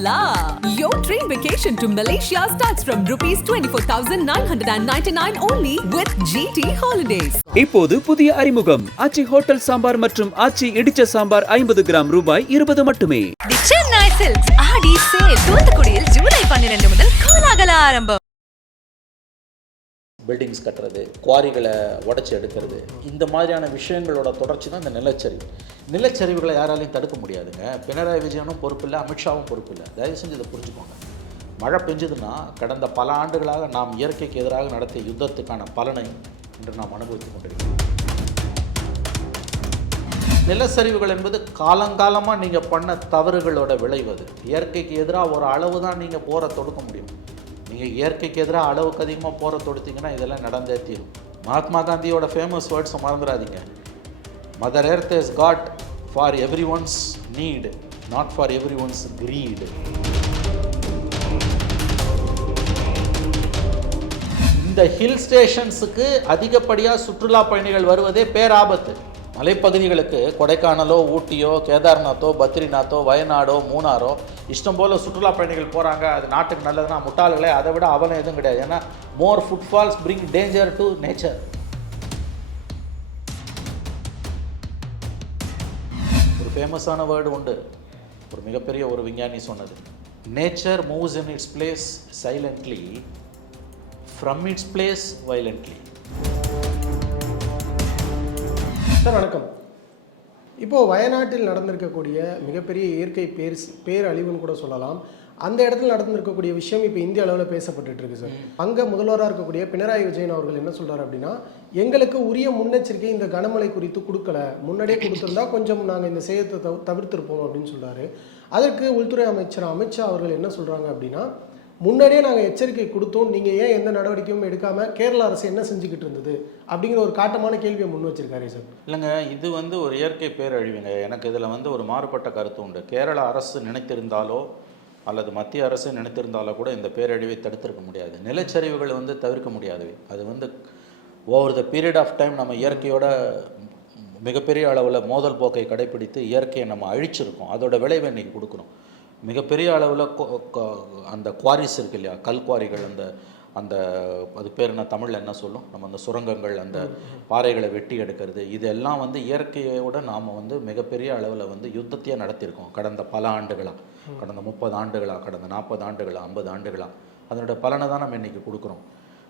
la! Your dream vacation to Malaysia starts from rupees 24,999 only with GT Holidays. இப்போது புதிய அறிமுகம் ஆச்சி hotel sambar மற்றும் ஆச்சி இடிச்ச சாம்பார் ஐம்பது கிராம் ரூபாய் இருபது மட்டுமே the Chennai silks Aadi sale தூத்துக்குடியில் ஜூலை பன்னிரண்டு முதல் கோலாகல ஆரம்பம் பில்டிங்ஸ் கட்டுறது குவாரிகளை உடச்சி எடுக்கிறது இந்த மாதிரியான விஷயங்களோட தொடர்ச்சி தான் இந்த நிலச்சரிவு. நிலச்சரிவுகளை யாராலையும் தடுக்க முடியாதுங்க. பினராயி விஜயனும் பொறுப்பு இல்லை அமித்ஷாவும் பொறுப்பு இல்லை. தயவு செஞ்சு இதை புரிஞ்சுக்கோங்க. மழை பெஞ்சதுன்னா கடந்த பல ஆண்டுகளாக நாம் இயற்கைக்கு எதிராக நடத்திய யுத்தத்துக்கான பலனை இன்று நாம் அனுபவித்துக் கொண்டிருக்கிறோம். நிலச்சரிவுகள் என்பது காலங்காலமாக நீங்கள் பண்ண தவறுகளோட விளைவு அது. இயற்கைக்கு எதிராக ஒரு அளவு தான் நீங்கள் போரை தொடுக்க முடியும். நீங்கள் இயற்கைக்கு எதிராக அளவுக்கு அதிகமாக போகிற தொடுத்தீங்கன்னா இதெல்லாம் நடந்தே தீரும். மகாத்மா காந்தியோட ஃபேமஸ் வேர்ட்ஸை மறந்துடாதீங்க mother earth is God for every one's need not for every one's greed இந்த ஹில் ஸ்டேஷன்ஸுக்கு அதிகப்படியாக சுற்றுலா பயணிகள் வருவதே பேராபத்து. மலைப்பகுதிகளுக்கு கொடைக்கானலோ ஊட்டியோ கேதார்நாத்தோ பத்ரிநாத்தோ வயநாடோ மூணாரோ இஷ்டம் போல் சுற்றுலா பயணிகள் போகிறாங்க அது நாட்டுக்கு நல்லதுன்னா முட்டாள்களே அதை விட அவலம் எதுவும் கிடையாது. ஏன்னா more footfalls bring danger to nature ஒரு ஃபேமஸான வேர்டு உண்டு. ஒரு மிகப்பெரிய ஒரு விஞ்ஞானி சொன்னது. Nature moves in its place silently from its place violently sir வணக்கம். இப்போது வயநாட்டில் நடந்திருக்கக்கூடிய மிகப்பெரிய இயற்கை பேர் பேரழிவுன்னு கூட சொல்லலாம். அந்த இடத்துல நடந்திருக்கக்கூடிய விஷயம் இப்போ இந்திய அளவில் பேசப்பட்டுட்டு இருக்கு சார். அங்கே முதல்வராக இருக்கக்கூடிய பினராயி விஜயன் அவர்கள் என்ன சொல்றாரு அப்படின்னா எங்களுக்கு உரிய முன்னெச்சரிக்கை இந்த கனமழை குறித்து கொடுக்கல. முன்னாடியே கொடுத்துருந்தா கொஞ்சம் நாங்கள் இந்த சேதத்தை தவிர தவிர்த்திருப்போம் அப்படின்னு சொல்றாரு. அதற்கு உள்துறை அமைச்சர் அமித்ஷா அவர்கள் என்ன சொல்றாங்க அப்படின்னா முன்னாடியே நாங்கள் எச்சரிக்கை கொடுத்தோம். நீங்கள் ஏன் எந்த நடவடிக்கையும் எடுக்காமல் கேரள அரசு என்ன செஞ்சுக்கிட்டு இருந்தது? அப்படிங்கிற ஒரு காட்டமான கேள்வியை முன் வச்சிருக்காரு சார். இல்லைங்க இது வந்து ஒரு இயற்கை பேரழிவுங்க. எனக்கு இதில் வந்து ஒரு மாறுபட்ட கருத்து உண்டு. கேரள அரசு நினைத்திருந்தாலோ அல்லது மத்திய அரசு நினைத்திருந்தாலோ கூட இந்த பேரழிவை தடுத்திருக்க முடியாது. நிலச்சரிவுகள் வந்து தவிர்க்க முடியாது. அது வந்து over the period of time நம்ம இயற்கையோட மிகப்பெரிய அளவில் மோதல் போக்கை கடைப்பிடித்து இயற்கையை நம்ம அழிச்சிருக்கோம். அதோட விளைவை இன்றைக்கி கொடுக்குறோம் மிகப்பெரிய அளவில் அந்த குவாரிஸ் இருக்கு இல்லையா? கல் குவாரிகள் அந்த அந்த அது பேர் என்ன? தமிழில் என்ன சொல்லும்? நம்ம அந்த சுரங்கங்கள் அந்த பாறைகளை வெட்டி எடுக்கிறது. இதெல்லாம் வந்து இயற்கையோட நாம் வந்து மிகப்பெரிய அளவில் வந்து யுத்தத்தையே நடத்தியிருக்கோம். கடந்த பல ஆண்டுகளாக கடந்த முப்பது ஆண்டுகளாக கடந்த நாற்பது ஆண்டுகளாக ஐம்பது ஆண்டுகளாக அதனோட பலனை தான் நம்ம இன்றைக்கி கொடுக்குறோம்.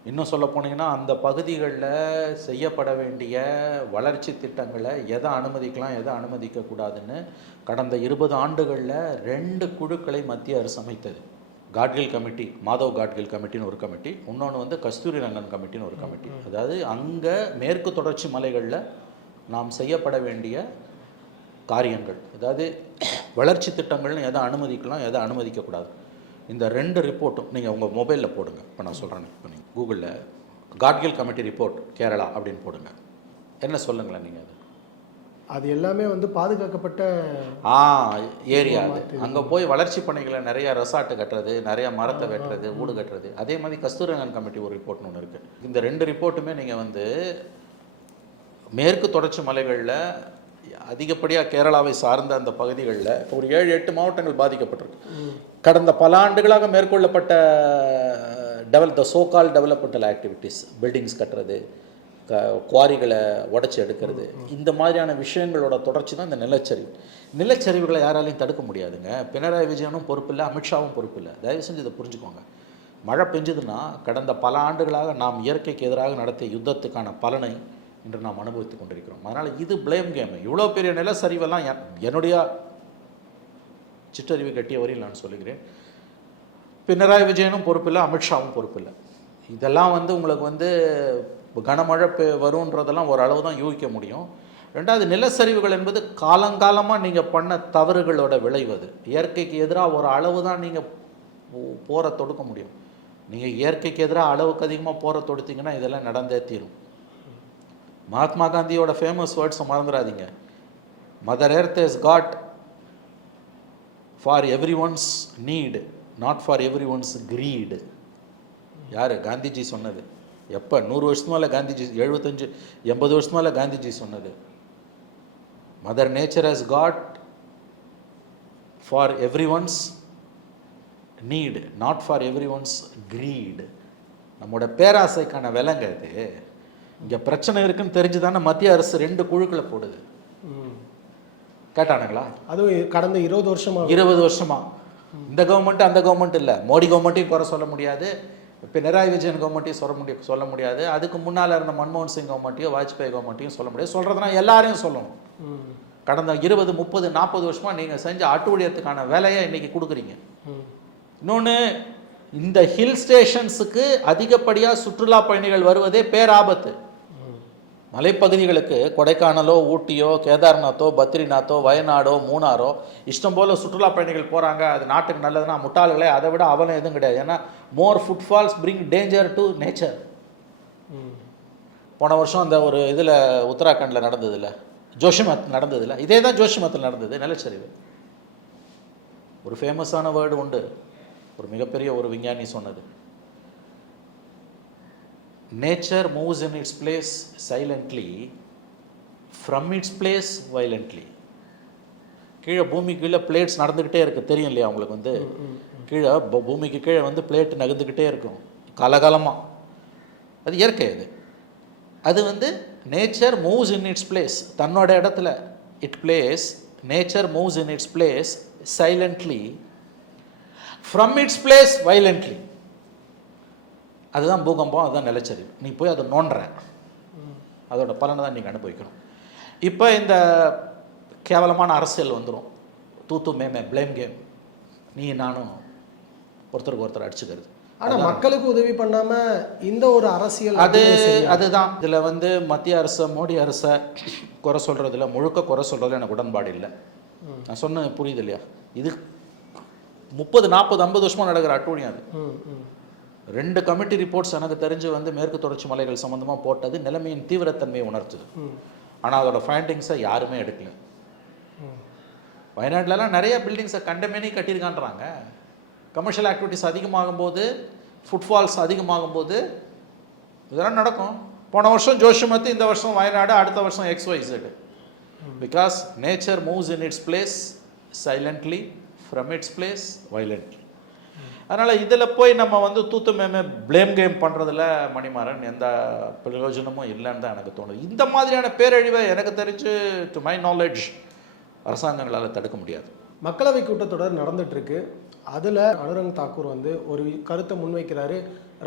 இன்னும் சொல்ல போனீங்கன்னா அந்த பகுதிகளில் செய்யப்பட வேண்டிய வளர்ச்சி திட்டங்களை எதை அனுமதிக்கலாம் எதை அனுமதிக்கக்கூடாதுன்னு கடந்த இருபது ஆண்டுகளில் ரெண்டு குழுக்களை மத்திய அரசு அமைத்தது. காட்கில் கமிட்டி மாதவ் காட்கில் கமிட்டின்னு ஒரு கமிட்டி இன்னொன்று வந்து கஸ்தூரி ரங்கன் கமிட்டின்னு ஒரு கமிட்டி. அதாவது அங்கே மேற்கு தொடர்ச்சி மலைகளில் நாம் செய்யப்பட வேண்டிய காரியங்கள். அதாவது வளர்ச்சி திட்டங்கள்னு எதை அனுமதிக்கலாம் எதை அனுமதிக்கக்கூடாது இந்த ரெண்டு ரிப்போர்ட்டும் நீங்கள் உங்கள் மொபைலில் போடுங்க. இப்போ நான் சொல்கிறேன் இப்போ நீங்கள் கூகுளில் காட்கில் கமிட்டி ரிப்போர்ட் கேரளா அப்படின்னு போடுங்க. என்ன சொல்லுங்களேன் நீங்கள் அது? அது எல்லாமே வந்து பாதுகாக்கப்பட்ட ஆ ஏரியா அது. அங்கே போய் வளர்ச்சி பணிகளை நிறைய ரெசார்ட் கட்டுறது நிறைய மரத்தை வெட்டுறது வீடு கட்டுறது. அதே மாதிரி கஸ்தூரங்கன் கமிட்டி ஒரு ரிப்போர்ட்னு ஒன்று இருக்குது இந்த ரெண்டு ரிப்போர்ட்டுமே நீங்கள் வந்து மேற்கு தொடர்ச்சி மலைகளில் அதிகப்படியாக கேரளாவை சார்ந்த அந்த பகுதிகளில் ஒரு ஏழு எட்டு மாவட்டங்கள் பாதிக்கப்பட்டிருக்கு. கடந்த பல ஆண்டுகளாக மேற்கொள்ளப்பட்ட devel the so-called developmental activities buildings கட்டுறது க குவாரிகளை உடைச்சி எடுக்கிறது இந்த மாதிரியான விஷயங்களோட தொடர்ச்சி தான் இந்த நிலச்சரிவு. நிலச்சரிவுகளை யாராலையும் தடுக்க முடியாதுங்க. பினராயி விஜயனும் பொறுப்பு இல்லை அமித்ஷாவும் பொறுப்பு இல்லை. தயவு செஞ்சு இதை புரிஞ்சுக்கோங்க. மழை பெஞ்சதுன்னா கடந்த பல ஆண்டுகளாக நாம் இயற்கைக்கு எதிராக நடத்திய யுத்தத்துக்கான பலனை இன்று நாம் அனுபவித்துக் கொண்டிருக்கிறோம். அதனால் இது பிளேம் கேம் இவ்வளோ பெரிய நிலச்சரிவெல்லாம் என்னுடைய சிற்றறிவு கட்டிய வரையில் நான் சொல்லுகிறேன். பினராயி விஜயனும் பொறுப்பில்லை அமித்ஷாவும் பொறுப்பில்லை. இதெல்லாம் வந்து உங்களுக்கு வந்து கனமழை பெ- வரும்ன்றதெல்லாம் ஓரளவு தான் யூகிக்க முடியும். ரெண்டாவது நிலச்சரிவுகள் என்பது காலங்காலமாக நீங்கள் பண்ண தவறுகளோட விளைவு அது. இயற்கைக்கு எதிராக ஒரு அளவு தான் நீங்கள் போரை தொடுக்க முடியும். நீங்கள் இயற்கைக்கு எதிராக அளவுக்கு அதிகமாக போரை தொடுத்தீங்கன்னா இதெல்லாம் நடந்தே தீரும். மகாத்மா காந்தியோட ஃபேமஸ் வேர்ட்ஸை மறந்துடாதீங்க mother earth is got for every one's need not for every one's greed யார்? காந்திஜி சொன்னது. எப்போ? நூறு வருஷத்துக்கு மேலே காந்திஜி எழுபத்தஞ்சு எண்பது வருஷத்துக்கு மேலே காந்திஜி சொன்னது. Mother nature has got for every one's need not for every one's greed நம்மளோட பேராசைக்கான விலங்கு அது. இங்கே பிரச்சனை இருக்குன்னு தெரிஞ்சு தானே மத்திய அரசு ரெண்டு குழுக்களை போடுது. கேட்டானுங்களா? அதுவும் கடந்த இருபது வருஷமா? இருபது வருஷமா. இந்த கவர்மெண்ட் அந்த கவர்மெண்ட் இல்லை. மோடி கவர்மெண்ட்டையும் குறை சொல்ல முடியாது. பினராயி விஜயன் கவர்மெண்ட்டையும் சொல்ல முடியும் சொல்ல முடியாது. அதுக்கு முன்னால் இருந்த மன்மோகன் சிங் கவர்மெண்ட்டையும் வாஜ்பாய் கவர்மெண்ட்டையும் சொல்ல முடியாது. சொல்கிறதுனா எல்லாரையும் சொல்லணும். கடந்த இருபது முப்பது நாற்பது வருஷமா நீங்கள் செஞ்ச அட்டுழியத்துக்கான வேலையை இன்னைக்கு கொடுக்குறீங்க. இன்னொன்று இந்த ஹில் ஸ்டேஷன்ஸுக்கு அதிகப்படியாக சுற்றுலா பயணிகள் வருவதே பேராபத்து. மலைப்பகுதிகளுக்கு கொடைக்கானலோ ஊட்டியோ கேதார்நாத்தோ பத்ரிநாத்தோ வயநாடோ மூணாரோ இஷ்டம் போல் சுற்றுலா பயணிகள் போகிறாங்க அது நாட்டுக்கு நல்லதுன்னா முட்டாள்களே அதை விட அவலம் எதுவும் கிடையாது. ஏன்னா more footfalls bring danger to nature போன வருஷம் அந்த ஒரு இதில் உத்தராகண்டில் நடந்ததில்ல ஜோஷிமத் நடந்ததில்ல இதே தான் ஜோஷிமத்தில் நடந்தது நிலச்சரிவு. ஒரு ஃபேமஸான வேர்டு உண்டு. ஒரு மிகப்பெரிய ஒரு விஞ்ஞானி சொன்னது. Nature moves in its place silently from its place violently கீழே பூமி கீழே பிளேட்ஸ் நடந்துக்கிட்டே இருக்கு. தெரியும் இல்லையா உங்களுக்கு வந்து? கீழே பூமிக்கு கீழே வந்து பிளேட் நகர்ந்துக்கிட்டே இருக்கும். காலகாலமாக அது இயற்கை அது. அது வந்து nature moves in its place தன்னோட இடத்துல it place nature moves in its place silently from its place violently அதுதான் பூகம்பம் அதுதான் நிலச்சரிவு. நீ போய் அதை நோண்டுற அதோட பலனை தான் நீங்கள் அனுபவிக்கணும். இப்போ இந்த கேவலமான அரசியல் வந்துடும் தூத்து மேமே ப்ளேம் கேம் நீ நானும் ஒருத்தருக்கு ஒருத்தர் அடிச்சுக்கிறது. ஆனா மக்களுக்கு உதவி பண்ணாம இந்த ஒரு அரசியல் அது? அதுதான். இதில் வந்து மத்திய அரசை மோடி அரசை குறை சொல்கிறதுல முழுக்க குறை சொல்கிறதுல எனக்கு உடன்பாடு இல்லை. நான் சொன்ன புரியுது இல்லையா? இது முப்பது நாற்பது ஐம்பது வருஷமா நடக்கிற அட்டூழியம் அது. ரெண்டு கமிட்டி ரிப்போர்ட்ஸ் எனக்கு தெரிஞ்சு வந்து மேற்கு தொடர்ச்சி மலைகள் சம்மந்தமாக போட்டது நிலைமையின் தீவிரத்தன்மையை உணர்த்துது. ஆனால் அதோட ஃபைண்டிங்ஸை யாருமே எடுக்கல. வயநாட்டிலலாம் நிறைய பில்டிங்ஸை கண்டமேனி கட்டியிருக்கான்றாங்க. கமர்ஷியல் ஆக்டிவிட்டிஸ் அதிகமாகும் போது ஃபுட்ஃபால்ஸ் அதிகமாகும் போது இதெல்லாம் நடக்கும். போன வருஷம் ஜோஷிமத்து இந்த வருஷம் வயநாடு அடுத்த வருஷம் X Y Z. Because nature moves in its place silently from its place violently அதனால் இதில் போய் நம்ம வந்து தூத்து மேமே ப்ளேம் கேம் பண்ணுறதுல மணிமாறன் எந்த பிரயோஜனமும் இல்லைன்னு தான் எனக்கு தோணுது. இந்த மாதிரியான பேரழிவை எனக்கு தெரிஞ்சு டு மை நாலேஜ் அரசாங்கங்களால் தடுக்க முடியாது. மக்களவை கூட்டத்தொடர் நடந்துட்டுருக்கு. அதில் அனுரங் தாக்கூர் வந்து ஒரு கருத்தை முன்வைக்கிறாரு.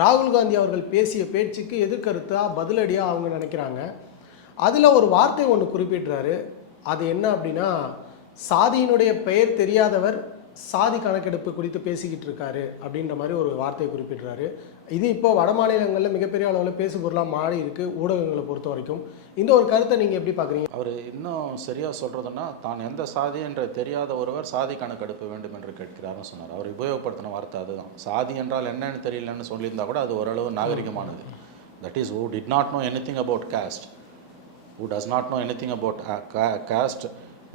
ராகுல் காந்தி அவர்கள் பேசிய பேச்சுக்கு எதிர்கருத்தாக பதிலடியாக அவங்க நினைக்கிறாங்க. அதில் ஒரு வார்த்தை ஒன்று குறிப்பிட்றாரு. அது என்ன அப்படின்னா சாதியினுடைய பெயர் தெரியாதவர் சாதி கணக்கெடுப்பு குறித்து பேசிக்கிட்டு இருக்காரு அப்படின்ற மாதிரி ஒரு வார்த்தையை குறிப்பிடுறாரு. இது இப்போ வட மாநிலங்களில் மிகப்பெரிய அளவில் பேசு பொருளாக மாறி இருக்கு ஊடகங்களை பொறுத்த வரைக்கும். இந்த ஒரு கருத்தை நீங்கள் எப்படி பார்க்குறீங்க அவர் இன்னும் சரியாக சொல்கிறதுன்னா தான் எந்த சாதி என்று தெரியாத ஒருவர் சாதி கணக்கெடுப்பு வேண்டும் என்று கேட்கிறார்னு சொன்னார். அவர் உபயோகப்படுத்தின வார்த்தை அதுதான். சாதி என்றால் என்னன்னு தெரியலன்னு சொல்லியிருந்தா கூட அது ஓரளவு நாகரிகமானது. That is who did not know anything about caste who does not know anything about caste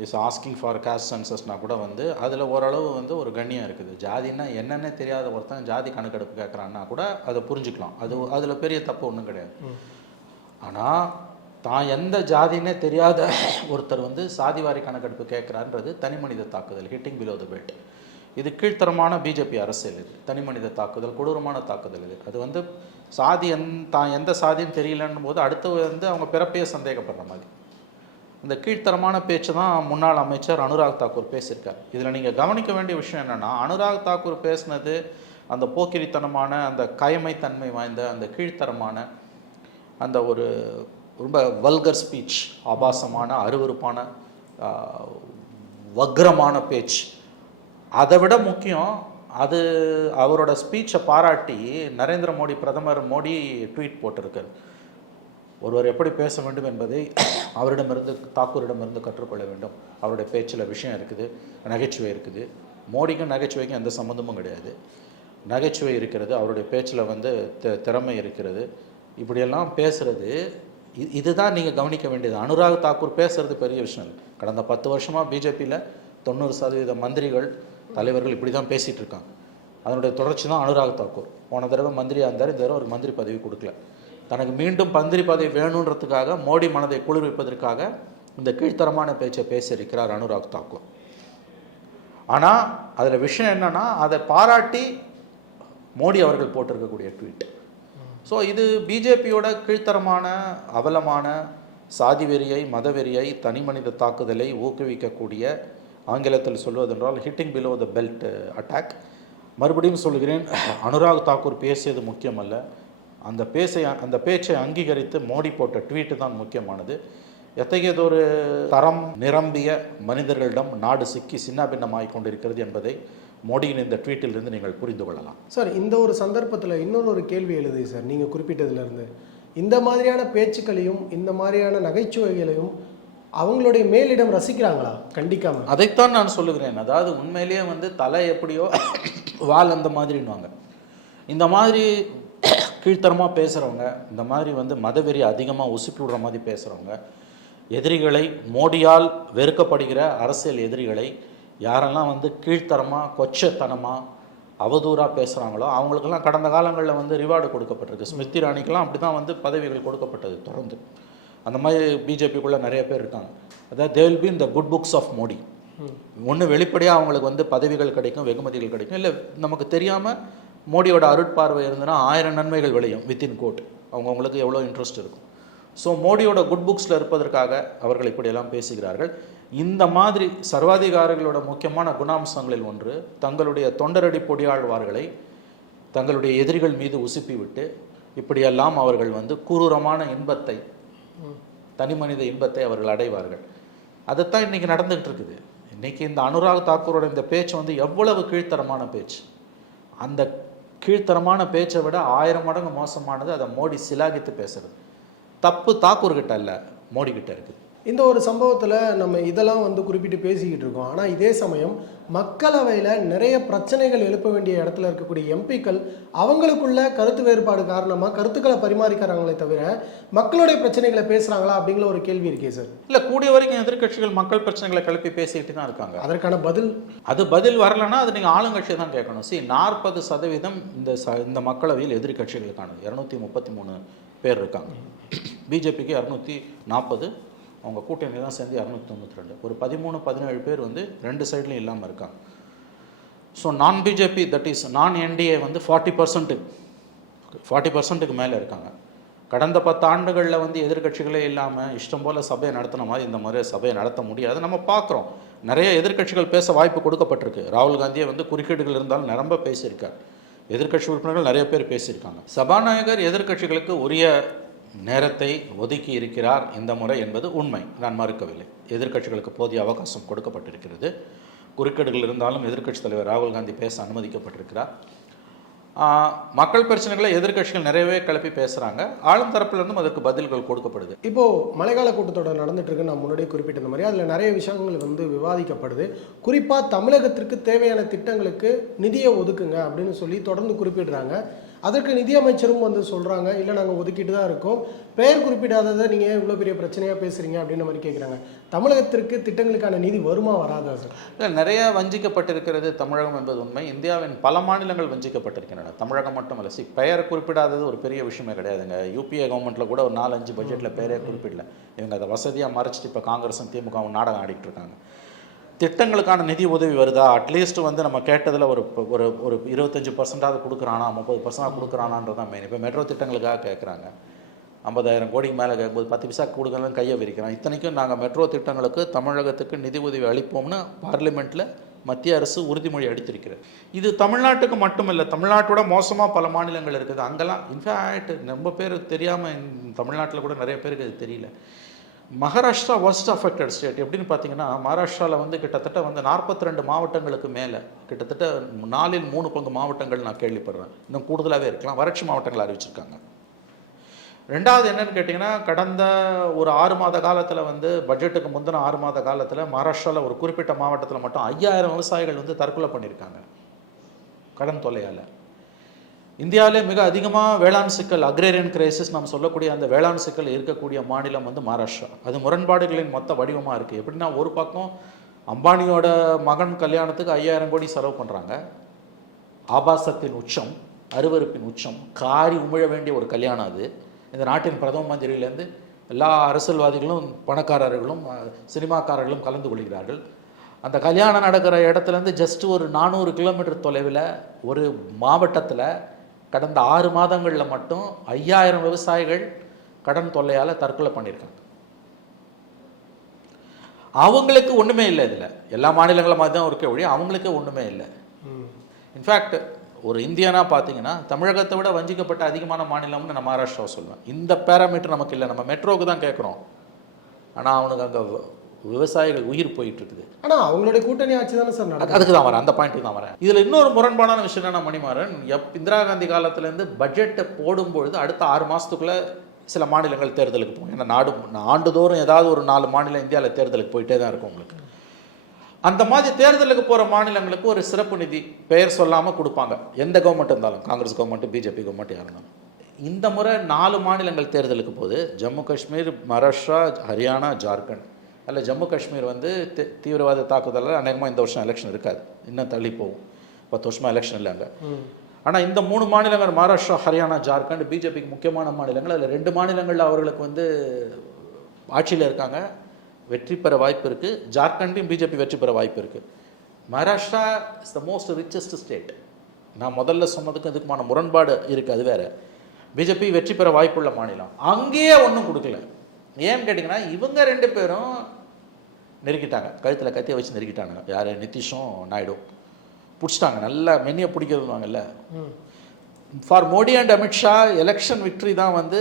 is asking for caste சென்சஸ்னா கூட வந்து அதில் ஓரளவு வந்து ஒரு கண்ணியம் இருக்குது. ஜாதின்னா என்னென்ன தெரியாத ஒருத்தன் ஜாதி கணக்கெடுப்பு கேட்குறான்னா கூட அதை புரிஞ்சுக்கலாம். அது அதில் பெரிய தப்பு ஒன்றும் கிடையாது. ஆனால் தான் எந்த ஜாதினே தெரியாத ஒருத்தர் வந்து சாதிவாரி கணக்கெடுப்பு கேட்குறான்றது தனி மனித தாக்குதல் ஹிட்டிங் பிலோ த பெல்ட் இது கீழ்த்தரமான பிஜேபி அரசியல் இது. தனி மனித தாக்குதல் கொடூரமான தாக்குதல் இது. அது வந்து சாதி எந் தான் எந்த சாதின்னு தெரியலன்னும் போது அடுத்து வந்து அவங்க பிறப்பையே சந்தேகப்படுற மாதிரி. இந்த கீழ்த்தரமான பேச்சு தான் முன்னாள் அமைச்சர் அனுராக் தாக்கூர் பேசியிருக்கார். இதில் நீங்கள் கவனிக்க வேண்டிய விஷயம் என்னென்னா அனுராக் தாக்கூர் பேசினது அந்த போக்கிரித்தனமான அந்த கயமைத்தன்மை வாய்ந்த அந்த கீழ்த்தரமான அந்த ஒரு ரொம்ப வல்கர் ஸ்பீச் ஆபாசமான அருவருப்பான வக்ரமான பேச்சு. அதை விட முக்கியம் அது அவரோட ஸ்பீச்சை பாராட்டி நரேந்திர மோடி பிரதமர் மோடி ட்வீட் போட்டிருக்காரு. ஒருவர் எப்படி பேச வேண்டும் என்பதை அவரிடமிருந்து தாக்கூரிடமிருந்து கற்றுக்கொள்ள வேண்டும். அவருடைய பேச்சில் விஷயம் இருக்குது நகைச்சுவை இருக்குது. மோடிக்கும் நகைச்சுவைக்கும் எந்த சம்மந்தமும் கிடையாது. நகைச்சுவை இருக்கிறது அவருடைய பேச்சில் வந்து திறமை இருக்கிறது. இப்படியெல்லாம் பேசுகிறது இதுதான் நீங்கள் கவனிக்க வேண்டியது. அனுராக் தாக்கூர் பேசுறது பெரிய விஷயம் கடந்த பத்து வருஷமாக பிஜேபியில் தொண்ணூறு சதவீத மந்திரிகள் தலைவர்கள் இப்படி தான் பேசிகிட்டு இருக்காங்க. அதனுடைய தொடர்ச்சி தான் அனுராக் தாக்கூர். போன தடவை மந்திரியாக இருந்தார் இந்த தடவை ஒரு மந்திரி பதவி கொடுக்கல. தனக்கு மீண்டும் பந்திரி பதவி வேணுன்றதுக்காக மோடி மனதை குளிர்விப்பதற்காக இந்த கீழ்த்தரமான பேச்சை பேசியிருக்கிறார் அனுராக் தாக்கூர். ஆனால் அதில் விஷயம் என்னென்னா அதை பாராட்டி மோடி அவர்கள் போட்டிருக்கக்கூடிய ட்வீட். ஸோ இது பிஜேபியோட கீழ்த்தரமான அவலமான சாதி வெறியை மதவெறியை தனி மனித தாக்குதலை ஊக்குவிக்கக்கூடிய ஆங்கிலத்தில் சொல்வதென்றால் hitting below the belt attack மறுபடியும் சொல்கிறேன் அனுராக் தாக்கூர் பேசியது முக்கியமல்ல. அந்த பேசை அந்த பேச்சை அங்கீகரித்து மோடி போட்ட ட்வீட்டு தான் முக்கியமானது. எத்தகையதொரு தரம் நிரம்பிய மனிதர்களிடம் நாடு சிக்கி சின்னாபின்னமாகிக் கொண்டிருக்கிறது என்பதை மோடியின் இந்த ட்வீட்டிலிருந்து நீங்கள் புரிந்து கொள்ளலாம். சார் இந்த ஒரு சந்தர்ப்பத்தில் இன்னொரு ஒரு கேள்வி எழுது சார் நீங்கள் குறிப்பிட்டதுலேருந்து. இந்த மாதிரியான பேச்சுக்களையும் இந்த மாதிரியான நகைச்சுவைகளையும் அவங்களுடைய மேலிடம் ரசிக்கிறாங்களா? கண்டிக்காம. அதைத்தான் நான் சொல்லுகிறேன். அதாவது உண்மையிலேயே வந்து தலை எப்படியோ வால் அந்த மாதிரின்னுவாங்க. இந்த மாதிரி கீழ்த்தரமாக பேசுகிறவங்க இந்த மாதிரி வந்து மதவெறி அதிகமாக உசுப்பி விடுற மாதிரி பேசுகிறவங்க எதிரிகளை மோடியால் வெறுக்கப்படுகிற அரசியல் எதிரிகளை யாரெல்லாம் வந்து கீழ்த்தரமாக கொச்சத்தனமாக அவதூறாக பேசுகிறாங்களோ அவங்களுக்கெல்லாம் கடந்த காலங்களில் வந்து ரிவார்டு கொடுக்கப்பட்டிருக்கு. ஸ்மிருதி இராணிக்கெல்லாம் அப்படி தான் வந்து பதவிகள் கொடுக்கப்பட்டது தொடர்ந்து. அந்த மாதிரி பிஜேபிக்குள்ளே நிறைய பேர் இருக்காங்க. அதாவது தே வில் பி இந்த குட் புக்ஸ் ஆஃப் மோடி ஒன்று வெளிப்படையாக அவங்களுக்கு வந்து பதவிகள் கிடைக்கும் வெகுமதிகள் கிடைக்கும். இல்லை நமக்கு தெரியாமல் மோடியோட அருட்பார்வை இருந்ததுன்னா ஆயிரம் நன்மைகள் விளையும் வித்தின் கோட் அவங்கவுங்களுக்கு எவ்வளோ இன்ட்ரெஸ்ட் இருக்கும். ஸோ மோடியோட குட் புக்ஸில் இருப்பதற்காக அவர்கள் இப்படியெல்லாம் பேசுகிறார்கள். இந்த மாதிரி சர்வாதிகாரிகளோட முக்கியமான குணாம்சங்களில் ஒன்று தங்களுடைய தொண்டரடி பொடியாழ்வார்களை தங்களுடைய எதிரிகள் மீது உசுப்பிவிட்டு இப்படியெல்லாம் அவர்கள் வந்து குரூரமான இன்பத்தை தனி மனித இன்பத்தை அவர்கள் அடைவார்கள். அதைத்தான் இன்றைக்கி நடந்துகிட்டு இருக்குது. இன்றைக்கி இந்த அனுராக் தாக்கூரோட இந்த பேச்சு வந்து எவ்வளவு கீழ்த்தரமான பேச்சு. அந்த கீழ்த்தரமான பேச்சை விட ஆயிரம் மடங்கு மோசமானது அதை மோடி சிலாகித்து பேசுறது. தப்பு தாக்கூர்கிட்ட இல்லை இல்ல மோடி கிட்ட இருக்குது இந்த ஒரு சம்பவத்தில் நம்ம இதெல்லாம் வந்து குறிப்பிட்டு பேசிக்கிட்டு இருக்கோம். ஆனால் இதே சமயம் மக்களவையில் நிறைய பிரச்சனைகள் எழுப்ப வேண்டிய இடத்துல இருக்கக்கூடிய எம்பிக்கள் அவங்களுக்குள்ள கருத்து வேறுபாடு காரணமாக கருத்துக்களை பரிமாறிக்கிறாங்களே தவிர மக்களுடைய பிரச்சனைகளை பேசுகிறாங்களா அப்படிங்கிற ஒரு கேள்வி இருக்கே சார். இல்ல கூடிய வரைக்கும் எதிர்க்கட்சிகள் மக்கள் பிரச்சனைகளை கிளப்பி பேசிட்டு தான் இருக்காங்க. அதற்கான பதில்? அது பதில் வரலைன்னா அது நீங்கள் ஆளுங்கட்சியை தான் கேட்கணும். சி நாற்பது சதவீதம் இந்த ச இந்த மக்களவையில் எதிர்க்கட்சிகளுக்கானது. இரநூத்தி முப்பத்தி மூணு பேர் இருக்காங்க. பிஜேபிக்கு இரநூத்தி நாற்பது அவங்க கூட்டணி தான் சேர்ந்து இரநூத்தி தொண்ணூற்றி ரெண்டு ஒரு பதிமூணு பதினேழு பேர் வந்து ரெண்டு சைட்லையும் இல்லாமல் இருக்காங்க. So non BJP that is non NDA வந்து ஃபார்ட்டி பர்சன்ட்டு ஃபார்ட்டி பர்சன்ட்டுக்கு மேலே இருக்காங்க. கடந்த பத்து ஆண்டுகளில் வந்து எதிர்க்கட்சிகளே இல்லாமல் இஷ்டம் போல் சபையை நடத்தின மாதிரி இந்த மாதிரி சபையை நடத்த முடியாது. நம்ம பார்க்குறோம். நிறைய எதிர்க்கட்சிகள் பேச வாய்ப்பு கொடுக்கப்பட்டிருக்கு. ராகுல் காந்தியை வந்து குறுக்கீடுகள் இருந்தாலும் நிரம்ப பேசியிருக்கார். எதிர்க்கட்சி உறுப்பினர்கள் நிறைய பேர் பேசியிருக்காங்க. சபாநாயகர் எதிர்க்கட்சிகளுக்கு உரிய நேரத்தை ஒதுக்கி இருக்கிறார் இந்த முறை என்பது உண்மை. நான் மறுக்கவில்லை. எதிர்க்கட்சிகளுக்கு போதிய அவகாசம் கொடுக்கப்பட்டிருக்கிறது. குறுக்கீடுகள் இருந்தாலும் எதிர்க்கட்சித் தலைவர் ராகுல் காந்தி பேச அனுமதிக்கப்பட்டிருக்கிறார். மக்கள் பிரச்சனைகளை எதிர்க்கட்சிகள் நிறையவே கிளப்பி பேசுகிறாங்க ஆளும் தரப்பிலிருந்தும் அதற்கு பதில்கள் கொடுக்கப்படுது. இப்போது மழைக்கால கூட்டத்தொடர் நடந்துட்டு இருக்கு நான் முன்னாடியே குறிப்பிட்ட மாதிரி அதில் நிறைய விஷயங்கள் வந்து விவாதிக்கப்படுது. குறிப்பாக தமிழகத்திற்கு தேவையான திட்டங்களுக்கு நிதியை ஒதுக்குங்க அப்படின்னு சொல்லி தொடர்ந்து குறிப்பிடுறாங்க. அதற்கு நிதியமைச்சரும் வந்து சொல்கிறாங்க இல்லை நாங்கள் ஒதுக்கிட்டு தான் இருக்கோம். பெயர் குறிப்பிடாததை நீங்கள் இவ்வளோ பெரிய பிரச்சனையாக பேசுகிறீங்க அப்படின்ற மாதிரி கேட்குறாங்க தமிழகத்திற்கு திட்டங்களுக்கான நிதி வருமா வராதா சார்? இல்லை நிறைய வஞ்சிக்கப்பட்டிருக்கிறது தமிழகம் என்பது உண்மை. இந்தியாவின் பல மாநிலங்கள் வஞ்சிக்கப்பட்டிருக்கின்றன. தமிழகம் மட்டுமல்ல சி பெயர் குறிப்பிடாதது ஒரு பெரிய விஷயமே கிடையாதுங்க. யூபிஏ கவர்மெண்ட்டில் கூட ஒரு நாலஞ்சு பட்ஜெட்டில் பெயரே குறிப்பிடல. இவங்க அதை வசதியாக மறைச்சிட்டு இப்போ காங்கிரஸும் திமுகவும் நாடகம் ஆடிட்டு இருக்காங்க. திட்டங்களுக்கான நிதி உதவி வருதா? அட்லீஸ்ட் வந்து நம்ம கேட்டதில் ஒரு ஒரு ஒரு இருபத்தஞ்சி பர்சன்டாவது கொடுக்குறானா? முப்பது பர்சன்டாக கொடுக்குறானான்றதான் மெயின் இப்போ மெட்ரோ திட்டங்களுக்காக கேட்குறாங்க ஐம்பதாயிரம் கோடிக்கு மேலே கேட்கும்போது பத்து பைசா கொடுக்கலாம் கையை விரிக்கிறோம் இத்தனைக்கும் நாங்கள் மெட்ரோ திட்டங்களுக்கு தமிழகத்துக்கு நிதி உதவி அளிப்போம்னு பார்லிமெண்ட்டில் மத்திய அரசு உறுதிமொழி அடித்திருக்கிறது. இது தமிழ்நாட்டுக்கு மட்டுமில்லை தமிழ்நாட்டோட மோசமாக பல மாநிலங்கள் இருக்குது. அங்கெல்லாம் இன்ஃபேக்ட் ரொம்ப பேர் தெரியாமல் தமிழ்நாட்டில் கூட நிறைய பேருக்கு இது தெரியல. மகாராஷ்டிரா ஒஸ்ட் அஃபெக்டட் ஸ்டேட் எப்படின்னு பார்த்தீங்கன்னா மகாராஷ்டிராவில் வந்து கிட்டத்தட்ட வந்து நாற்பத்தி ரெண்டு மாவட்டங்களுக்கு மேலே கிட்டத்தட்ட நாலில் மூணு பங்கு மாவட்டங்கள் நான் கேள்விப்படுறேன். இன்னும் கூடுதலாகவே இருக்கலாம். வறட்சி மாவட்டங்கள் அறிவிச்சிருக்காங்க. ரெண்டாவது என்னன்னு கேட்டிங்கன்னா கடந்த ஒரு ஆறு மாத காலத்தில் வந்து பட்ஜெட்டுக்கு முந்தின ஆறு மாத காலத்தில் மகாராஷ்டிராவில் ஒரு குறிப்பிட்ட மாவட்டத்தில் மட்டும் ஐயாயிரம் விவசாயிகள் வந்து தற்கொலை பண்ணியிருக்காங்க. கடன் தொல்லையால். இந்தியாவிலே மிக அதிகமாக வேளாண் சிக்கல் அக்ரேரியன் கிரைசிஸ் நாம் சொல்லக்கூடிய அந்த வேளாண் சிக்கல் இருக்கக்கூடிய மாநிலம் வந்து மகாராஷ்டிரா. அது முரண்பாடுகளின் மொத்த வடிவமாக இருக்குது எப்படின்னா ஒரு பக்கம் அம்பானியோட மகன் கல்யாணத்துக்கு ஐயாயிரம் கோடி செலவு பண்ணுறாங்க ஆபாசத்தின் உச்சம் அருவருப்பின் உச்சம் காரி உமிழ வேண்டிய ஒரு கல்யாணம் அது. இந்த நாட்டின் பிரதம மந்திரியிலேருந்து எல்லா அரசியல்வாதிகளும் பணக்காரர்களும் சினிமாக்காரர்களும் கலந்து கொள்கிறார்கள். அந்த கல்யாணம் நடக்கிற இடத்துலேருந்து ஜஸ்ட் ஒரு நானூறு கிலோமீட்டர் தொலைவில் ஒரு மாவட்டத்தில் கடந்த ஆறு மாதங்களில் மட்டும் ஐயாயிரம் விவசாயிகள் கடன் தொல்லையால் தற்கொலை பண்ணியிருக்காங்க. அவங்களுக்கு ஒன்றுமே இல்லை இதில். எல்லா மாநிலங்களும் மாதிரி தான் இருக்க ஒழி அவங்களுக்கே ஒன்றுமே இல்லை. இன்ஃபேக்ட் ஒரு இந்தியனா பார்த்தீங்கன்னா தமிழகத்தை விட வஞ்சிக்கப்பட்ட அதிகமான மாநிலம்னு நான் மகாராஷ்டிராவை சொல்லுவேன் இந்த பேராமீட்டர் நமக்கு இல்லை. நம்ம மெட்ரோவுக்கு தான் கேட்குறோம். ஆனால் அவனுக்கு அங்கே விவசாயிகள் உயிர் போயிட்டு இருக்குது ஆனா அவங்களுடைய கூட்டணி ஆட்சி தானே சார் அதுக்கு தான் வரேன் அந்த பாயிண்ட்டுக்கு தான் வரேன். இதில் இன்னொரு முரண்பாடான விஷயம் என்னன்னா மணிமாறன் எப் இந்திரா காந்தி காலத்துலேருந்து பட்ஜெட்டை போடும்பொழுது அடுத்த ஆறு மாதத்துக்குள்ளே சில மாநிலங்கள் தேர்தலுக்கு போகும். ஏன்னா நாடு ஆண்டுதோறும் ஏதாவது ஒரு நாலு மாநிலம் இந்தியாவில் தேர்தலுக்கு போயிட்டே தான் இருக்கும் உங்களுக்கு. அந்த மாதிரி தேர்தலுக்கு போகிற மாநிலங்களுக்கு ஒரு சிறப்பு நிதி பெயர் சொல்லாமல் கொடுப்பாங்க. எந்த கவர்மெண்ட் இருந்தாலும் காங்கிரஸ் கவர்மெண்ட் பிஜேபி கவர்மெண்ட் யார் இருந்தாலும். இந்த முறை நாலு மாநிலங்கள் தேர்தலுக்கு போகுது. ஜம்மு காஷ்மீர் மகாராஷ்டிரா ஹரியானா ஜார்க்கண்ட். அதில் ஜம்மு காஷ்மீர் வந்து தீவிரவாத தாக்குதலில் அநேகமாக இந்த வருஷம் எலெக்ஷன் இருக்காது. இன்னும் தள்ளி போகும். பத்து வருஷமாக எலெக்ஷன் இல்லை அங்கே. ஆனால் இந்த மூணு மாநிலங்கள் மகாராஷ்டிரா ஹரியானா ஜார்க்கண்ட் பிஜேபிக்கு முக்கியமான மாநிலங்கள். அதில் ரெண்டு மாநிலங்களில் அவர்களுக்கு வந்து ஆட்சியில் இருக்காங்க. வெற்றி பெற வாய்ப்பு இருக்குது ஜார்க்கண்டையும் பிஜேபி வெற்றி பெற வாய்ப்பு இருக்குது Maharashtra is the most richest state நான் முதல்ல சொன்னதுக்கு இதுக்குமான முரண்பாடு இருக்குது அது வேற. பிஜேபி வெற்றி பெற வாய்ப்புள்ள மாநிலம். அங்கேயே ஒன்றும் கொடுக்கல. ஏன்னு கேட்டிங்கன்னா இவங்க ரெண்டு பேரும் நெருக்கிட்டாங்க. கழுத்தில் கத்தியை வச்சு நெருக்கிட்டாங்க. யார்? நிதிஷும் நாயுடும் பிடிச்சிட்டாங்க. நல்லா மென்னியை பிடிக்கிறதுவாங்கல்ல for Modi and Amit Shah election victory தான் வந்து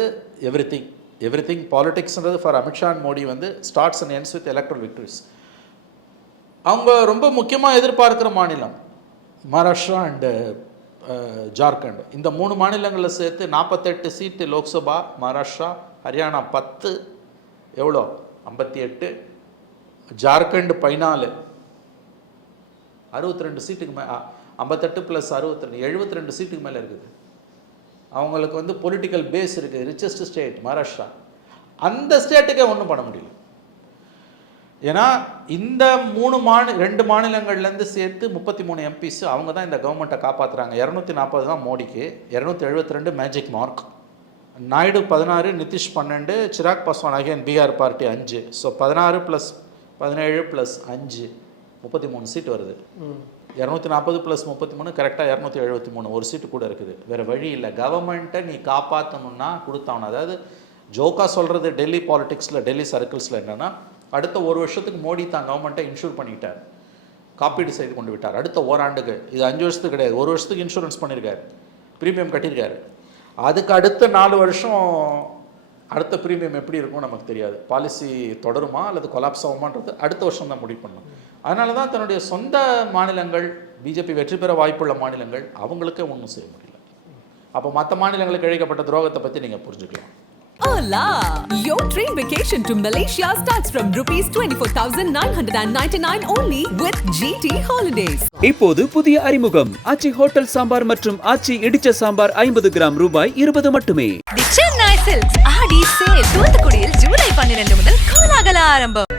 எவ்ரி திங் எவ்ரி திங் பாலிடிக்ஸ்ன்றது ஃபார் அமித்ஷா அண்ட் மோடி வந்து starts and ends with electoral victories அவங்க ரொம்ப முக்கியமாக எதிர்பார்க்குற மாநிலம் மகாராஷ்டிரா அண்டு ஜார்க்கண்ட். இந்த மூணு மாநிலங்களில் சேர்த்து நாற்பத்தெட்டு சீட்டு லோக்சபா மகாராஷ்டிரா ஹரியானா பத்து. எவ்வளோ? ஐம்பத்தி எட்டு. ஜார்க்கண்ட் பதினாலு. அறுபத்தி ரெண்டு சீட்டுக்கு மே ஐம்பத்தெட்டு ப்ளஸ் அறுபத்தி ரெண்டு எழுபத்தி ரெண்டு சீட்டுக்கு மேலே இருக்குது. அவங்களுக்கு வந்து பொலிட்டிக்கல் பேஸ் இருக்குது ரிச்சஸ்ட் ஸ்டேட் மகாராஷ்டிரா அந்த ஸ்டேட்டுக்கே ஒன்றும் பண்ண முடியல. ஏன்னா இந்த மூணு மாநில ரெண்டு மாநிலங்கள்லேருந்து சேர்த்து முப்பத்தி மூணு எம்பிஸ் அவங்க தான் இந்த கவர்மெண்ட்டை காப்பாற்றுறாங்க இரநூத்தி நாற்பது தான் மோடிக்கு இரநூத்தி எழுபத்தி ரெண்டு மேஜிக் மார்க் நாயுடு பதினாறு நிதிஷ் பன்னெண்டு சிராக் பாஸ்வான் அகேன் பீகார் பார்ட்டி அஞ்சு. ஸோ பதினாறு ப்ளஸ் பதினேழு ப்ளஸ் அஞ்சு முப்பத்தி மூணு சீட் வருது. இரநூத்தி நாற்பது ப்ளஸ் முப்பத்தி மூணு கரெக்டாக இரநூத்தி எழுபத்தி மூணு ஒரு சீட்டு கூட இருக்குது. வேறு வழி இல்லை. கவர்மெண்ட்டை நீ காப்பாற்றணும்னா கொடுத்தாவணும் அதாவது ஜோக்கா சொல்கிறது டெல்லி பாலிடிக்ஸில் டெல்லி சர்க்கிள்ஸில் என்னென்னா அடுத்த ஒரு வருஷத்துக்கு மோடி தான் கவர்மெண்ட்டை இன்சூர் பண்ணிக்கிட்டார் காப்பீடு செய்து கொண்டு விட்டார். அடுத்த ஓராண்டுக்கு. இது அஞ்சு வருஷத்துக்கு கிடையாது. ஒரு வருஷத்துக்கு இன்சூரன்ஸ் பண்ணியிருக்காரு ப்ரீமியம் கட்டியிருக்காரு. அதுக்கு அடுத்த நாலு வருஷம் அடுத்த ப்ரீமியம் எப்படி இருக்கும் நமக்கு தெரியாது. பாலிசி தொடருமா அல்லது கொலாப்ஸ் ஆகுமான்றது அடுத்த வருஷம் தான் முடிவு பண்ணணும். அதனால தான் தன்னுடைய சொந்த மாநிலங்கள் பிஜேபி வெற்றி பெற வாய்ப்புள்ள மாநிலங்கள் அவங்களுக்கே ஒன்றும் செய்ய முடியல. அப்போ மற்ற மாநிலங்களுக்கு இழைக்கப்பட்ட துரோகத்தை பற்றி நீங்கள் புரிஞ்சுக்கலாம். Hola! Your train vacation to Malaysia starts from rupees 24,999 only with GT Holidays. இப்போது புதிய அறிமுகம் ஆச்சி ஹோட்டல் சாம்பார் மற்றும் ஆச்சி இடிச்ச சாம்பார் ஐம்பது கிராம் ரூபாய் இருபது மட்டுமே சென்னை சில்க்ஸ் ஆடி சேல் தூத்துக்குடியில் ஜூலை பன்னிரண்டு முதல் கோலாகல ஆரம்பம்